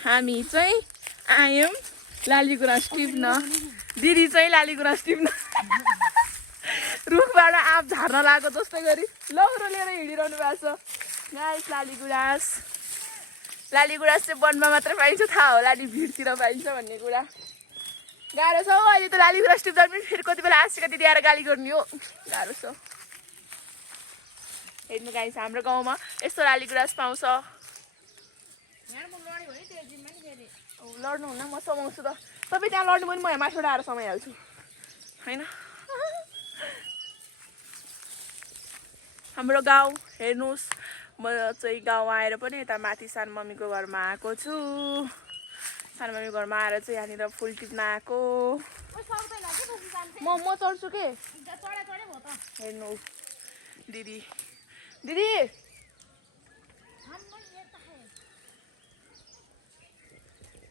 हामी चाहिँ आयौँ लालीगुराँस टिप्न दिदी चाहिँ लालीगुराँस टिप्न रुखबाट आँप झार्न लागेको जस्तै गरी लौरो लिएर हिँडिरहनु भएको छ गाइस लालीगुराँस चाहिँ वनमा मात्र पाइन्छ थाहा होला नि भिडतिर पाइन्छ भन्ने कुरा गाह्रो छ हौ अहिले त लालीगुराँस टिप्दा पनि फेरि कति बेला आशिका दिदी आएर गाली गर्ने हो गाह्रो छ हेर्नु गाइस हाम्रो गाउँमा यस्तो लालीगुराँस पाउँछ लड्नु हुन्न म समाउँछु त तपाईँ त्यहाँ लड्नु पनि म यहाँ माथिबाट आएर समाइहाल्छु होइन हाम्रो गाउँ हेर्नुहोस् म चाहिँ गाउँ आएर पनि यता माथि सानो मम्मीको घरमा आएको छु सानो मम्मीको घरमा आएर चाहिँ यहाँनिर फुल टिप्न आएको म चढ्छु के हेर्नु दिदी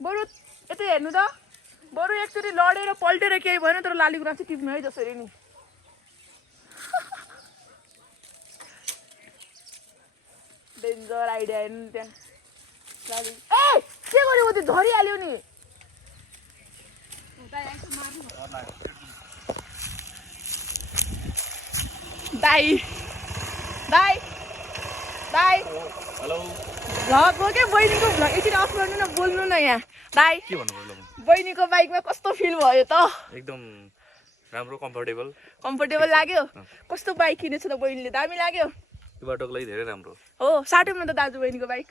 बरु यता हेर्नु त बरु एकचोटि लडेर पल्टेर केही भएन तर लालीगुराँस चाहिँ टिप्नु है जसरी नि डेन्जर आइडिया हेर्नु त्यहाँ लाली ए के गर्यो त्यो झरिहाल्यो नि दाई हेलो भ्लगको के बहिनीको भ्लग एकचोटि अफ गर्नु न बोल्नु न यहाँ दाई के भन्नु बहिनीको बाइकमा कस्तो फिल भयो त एकदम राम्रो कम्फर्टेबल लाग्यो कस्तो बाइक किनेछ त बहिनीले दामी लाग्यो यो बाटोको लागि धेरै राम्रो हो साटौँ न त दाजु बहिनीको बाइक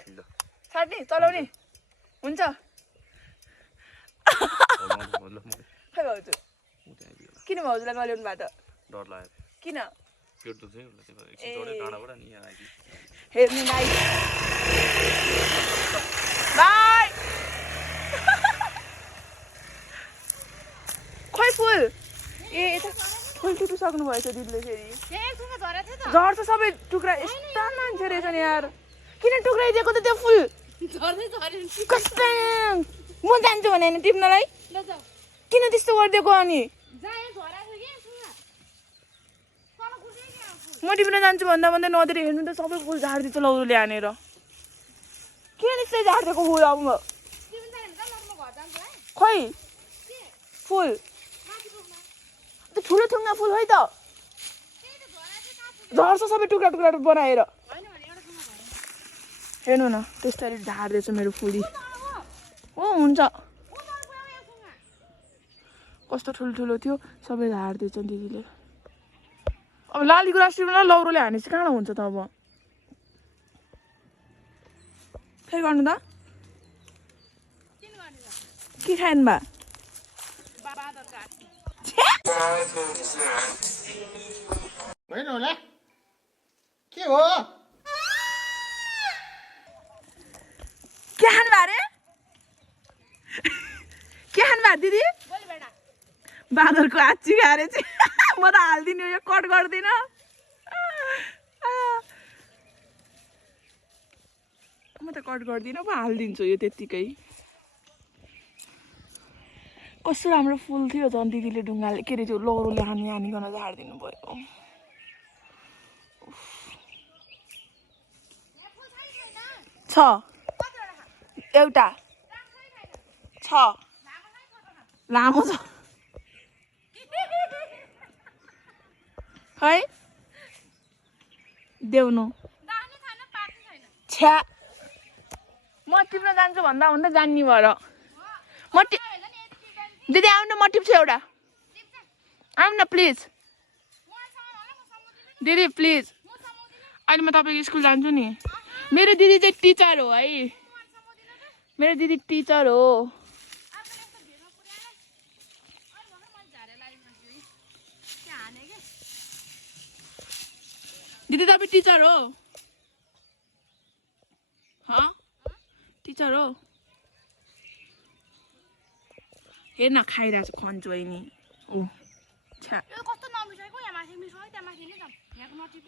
साट्ने चलाउने हुन्छ खै भाउजू किन भाउजूलाई नल्याउनु भएको त डर लाग्यो किन पेट दुख्छ एकछिन चढ्यो डाँडाबाट नि यहाँ आइदियो हेर्नु नाइ बाई खोइ फुल ए यता फुल टिपिसक्नु भएछ दिदीले फेरि झर्छ सबै टुक्रा यस्ता मान्छे रहेछ नि यार किन टुक्राइदिएको त त्यो फुल कस्तै म जान्छु भने होइन टिप्नलाई किन त्यस्तो गरिदिएको अनि म टिप्न जान्छु भन्दा भन्दै नदेर हेर्नु त सबै फुल झारिदिन्छ लौरोले हानेर किन त्यस्तै झारिदिएको फुल अब खोइ फुल ठुलो थुङ्गा फुल है त झर्छ सबै टुक्रा टुक्रा बनाएर हेर्नु न त्यस्तै झार्दैछ मेरो फुली हो हुन्छ कस्तो ठुल्ठुलो थियो सबै झार्दैछ दिदीले अब लालीगुराँस टिप्न लौरोले हानेपछि कहाँ हुन्छ त अब फेरि गर्नु त के खानु बा होइन होला के हो के खानु भा रे के खानु भा दिदी बाँदरको आची खाएर चाहिँ म त हालिदिनु यो कट गर्दिनँ म त कट गर्दिनँ म हालिदिन्छु यो त्यत्तिकै कस्तो राम्रो फुल थियो झन् दिदीले ढुङ्गाले के अरे त्यो लौरोले हानिकन झारिदिनु भयो छ एउटा छ लामो छ है देउनु छ्या म टिप्न जान्छु भन्दा भन्दा जान्ने भएर म दिदी आउनु म टिप्छु एउटा आउनु न प्लिज दिदी प्लिज अहिले म तपाईँको स्कुल जान्छु नि मेरो दिदी चाहिँ टिचर हो है मेरो दिदी टिचर हो दिदी तपाईँ टिचर हो टिचर हो हेर्न खाइरहेको छु खन्छु नि ओ छ्या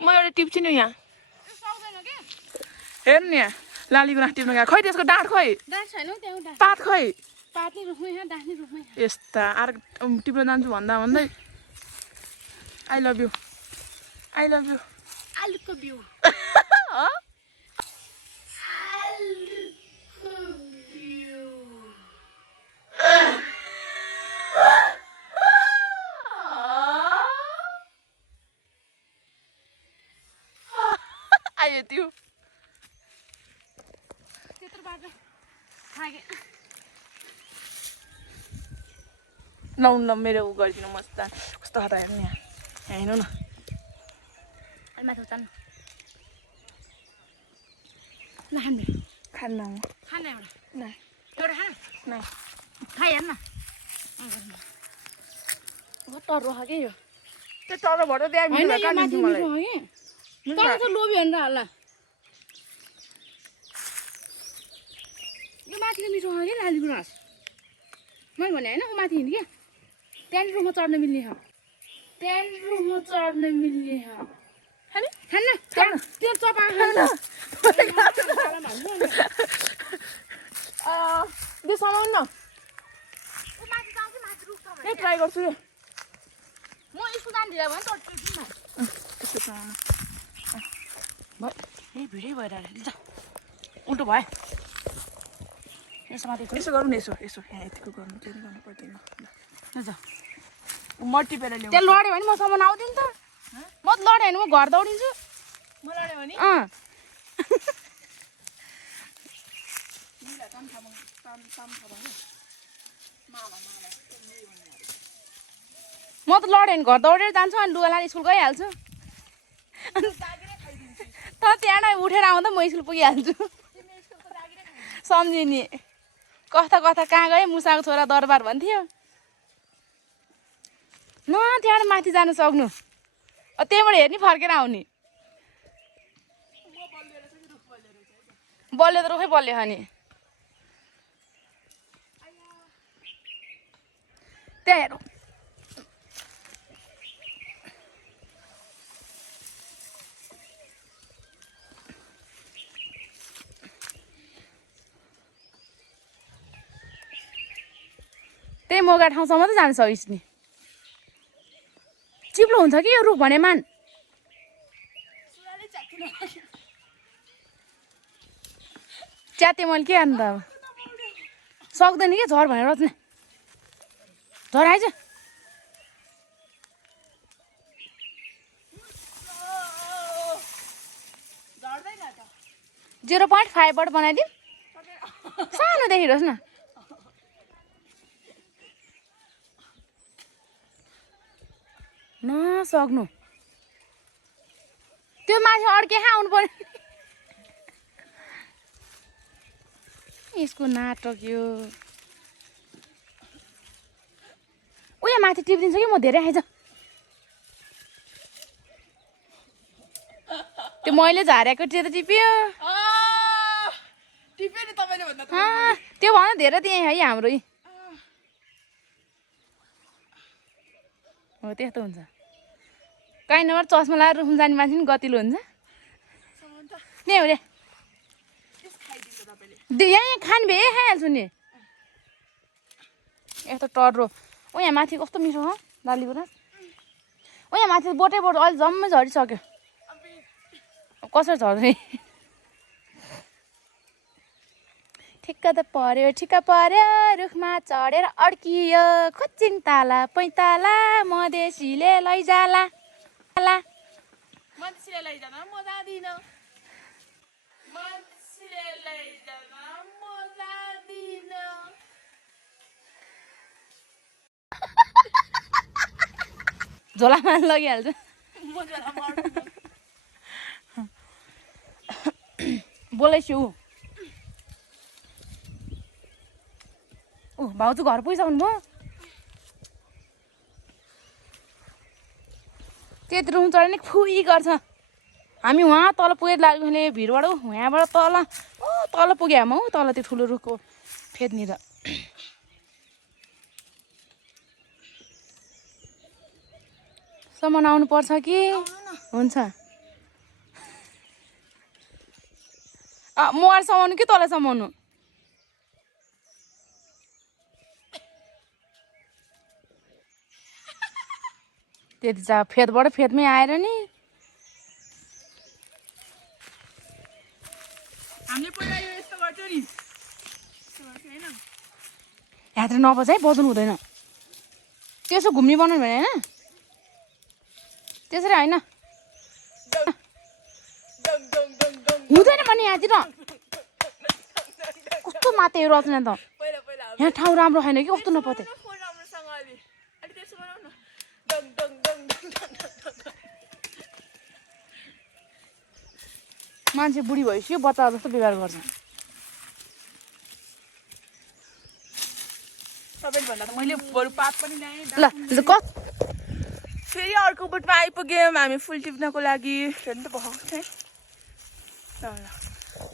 म एउटा टिप्छु नि यहाँ हेर्नु नि यहाँ लालीगुराँस टिप्नु गएको खै त्यसको डाँठ खै पात खै यस्ता आर टिप्न जान्छु भन्दा भन्दै आई लभ यु आलुको बिउ त्यो त्यत्रो बाटो थाके लाउनु ल मेरो उ गरिदिनु मस्त कस्तो खतरा हेर्नु यहाँ हेर्नु न अलि माथि उतार्नु नखाने खान्न म खाने एउटा नाइ एउटा खाने नाइ खाइ हेर्न तर्रो खा के यो त्यो तर्रोबाट त्यहाँ होइन मिठो यो काटिदिन्छु माथि मलाई मिठो हो कि तर त लोभी होइन होला यो माथिको मिठो हो कि लाली गुराँस मैले भने होइन ऊ माथि हिँड्ने क्या त्यहाँनिर रुखमा चढ्न मिल्ने हो त्यहाँनिर रुखमा चढ्न मिल्ने हो खाने खान्न त्यो चपा खान्न त्यो समाउनु न ए ट्राई गर्छु यो म स्कुल जान्दिनँ भने चढ्छु त्यसको समाउनु भयो ए भिडै भइरहेको छ उल्टो भयो यसो माथि यसो गरौँ न यसो यसो यहाँ यतिको गर्नु चाहिँ गर्नु पर्दैन ल मट्टिपेर ल्याउँ त्यहाँ लड्यो भने मसँग आउँदैन त म त लड्यो भने म घर दौडिन्छु म लड्यो भने म त लड्यो भने घर दौडेर जान्छु अनि लुगा लाएर स्कुल गइहाल्छु त त्यहाँ नै उठेर आउँदा म स्कुल पुगिहाल्छु सम्झिए नि कता कता कहाँ गएँ मुसाको छोरा दरबार भन्थ्यो न त्यहाँबाट माथि जान सक्नु त्यहाँबाट हेर्ने फर्केर आउने बल्यो त रुखै बल्यो अनि त्यहाँ हेरौँ त्यही मोगा ठाउँसम्म त जान सकिस् नि चिप्लो हुन्छ कि यो रुख भने मान च्याते मैले के अन्त अब सक्दैन कि झर भनेर नि झर आइज 0.5 बाट बनाइदिउँ सानो देखिरोस् न नसक्नु त्यो माथि अड्के आउनु पर्यो यसको नाटक यो उयो माथि टिपिदिन्छ कि म धेरै आइज त्यो मैले झारेको त्यो त टिप्यो टिप्यो नि तपाईले भन्दा त त्यो भन्दा धेरै त्यही है हाम्रो हो त्यस्तो हुन्छ काहीँ नभएर चस्मा लगाएर रुखमा जाने मान्छे नि गतिलो हुन्छ नि हो रे यहाँ खाने भए खाइहाल्छु नि यस्तो टर्रो ऊ यहाँ माथि कस्तो मिठो हो लाली गुराँस ऊ यहाँ माथि बोटै बोट अहिले जम्मै झरिसक्यो कसरी झर्ने ठिक्क त पर्यो ठिक्क पर्यो रुखमा चढेर अड्कियो खोचिङ ताला पैताला मधेसीले लैजाला मान्छेले लैजान म जाँदिन मान्छेले लैजान म जाँदिन झोलामा लगिहाल्छ म झोलामा बोलाइछु ऊ भाउजू घर पुगिसक्नु भयो त्यति रुम चढ्ने फुई गर्छ हामी उहाँ तल पुगेर लाग्ने भिडबाट यहाँबाट तल पुग्यो हामी हौ तल त्यो ठुलो रुखको फेदनिर सम्म आउनु पर्छ कि हुन्छ मुहार समाउनु कि तल समाउनु त्यति चाहिँ फेदबाट फेदमै आएर नि हामीले पहिला यो यस्तो गर्थ्यो नि यात्रा नबज है बजाउनु हुँदैन त्यसो घुम्ने बनाउनु भने होइन त्यसरी होइन हुँदैन भने यहाँतिर कस्तो माते रचना त यहाँ ठाउँ राम्रो छैन कि कस्तो नपते मान्छे बुढी भइसक्यो बच्चा जस्तो व्यवहार गर्छ सबैले भन्दा त मैले बरु पात पनि ल्याएँ ल कस फेरि अर्को बोटमा आइपुग्यौँ हामी फुल टिप्नको लागि हेर्नु त भएको थिएँ ल ल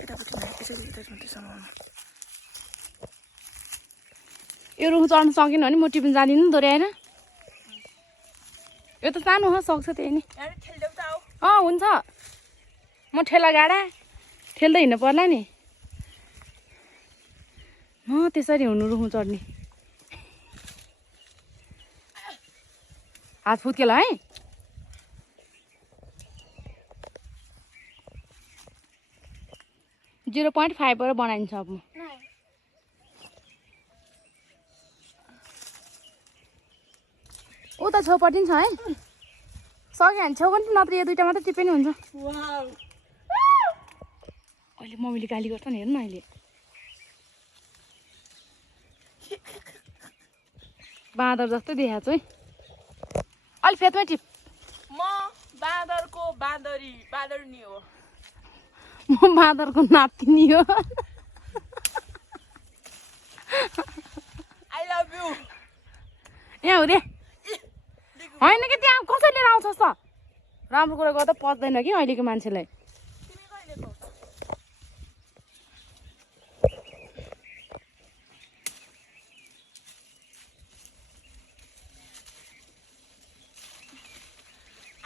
यतापट्टि यसरी त्यसमा यो रुख चढ्नु सकेन भने म टिप्नु जाँदिनँ नि दोहोऱ्याएन यो त सानो हो सक्छ त्यही नि ठेल्देऊ त आऊ हुन्छ म ठेला गाडा ठेल्दै हिँड्नु पर्ला नि त्यसरी हुनु रुखमा चढ्ने हात फुत्केला है .5 बाट बनाइन्छ अब म उता छेउपट्टि नि छ है सक्यो भने छेउ पनि नत्र यो दुइटा मात्रै टिपे नि हुन्छ अहिले मम्मीले गाली गर्छ नि हेर्नु न अहिले बाँदर जस्तै देखाएको छु है अलि फेदमै टिप म बाँदरको बाँदरनी हो म बाँदरको नातिनी हो आई लभ यु यहाँ हुँदै होइन कि त्यहाँ कसरी लिएर आउँछस् त राम्रो कुरा गर्दा पच्दैन कि अहिलेको मान्छेलाई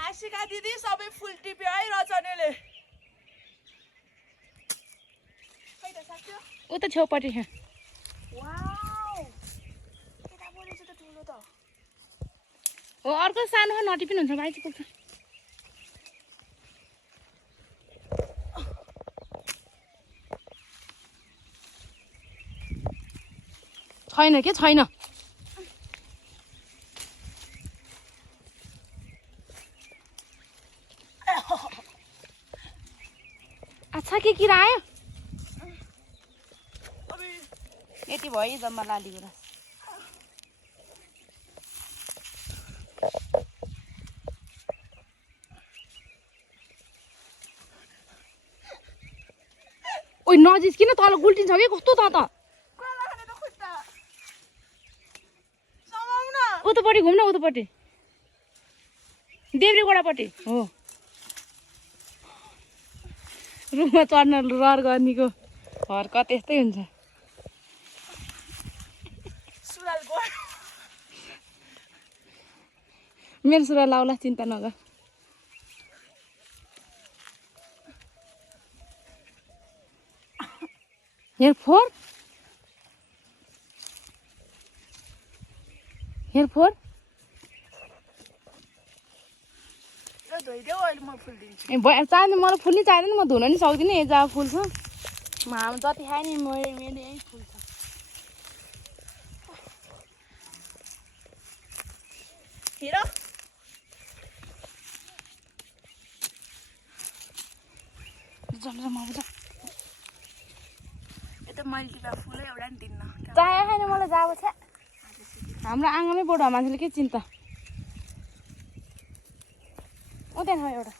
आशिका दिदी सबै फुल टिप्यो है रचनेले उता छेउपट्टि छ हो अर्को सानो नटिपिन हुन्छ भाइ चाहिँ पुग्छ छैन के छैन अच्छा के किरा आयो यति भयो जम्मा लाली गुराँस ओइ नजिस्किन तल गुल्टिन्छ कि कस्तो त उतापट्टि घुम्न उतापट्टि देब्रे गोडापट्टि हो रुखमा चढ्न रहर गर्नेको हर्कत त्यस्तै हुन्छ मेरो सुरुवाल लाउला चिन्ता नगर हेर फोर धोइदेऊ अहिले म फुल दिन्छु ए चाहिँदैन मलाई फुल नि चाहिँदैन म धुन नि सक्दिनँ यही जहाँ फुल छ हाम जति खाएँ नि मेरो यही फुल छ हेर यता मैले टिपा फुलै एउटा नि दिन्न चाहिएको छैन मलाई जाब छ हाम्रो आँगनमै बोट मान्छेले के चिन्ता उ त्यहाँ छ एउटा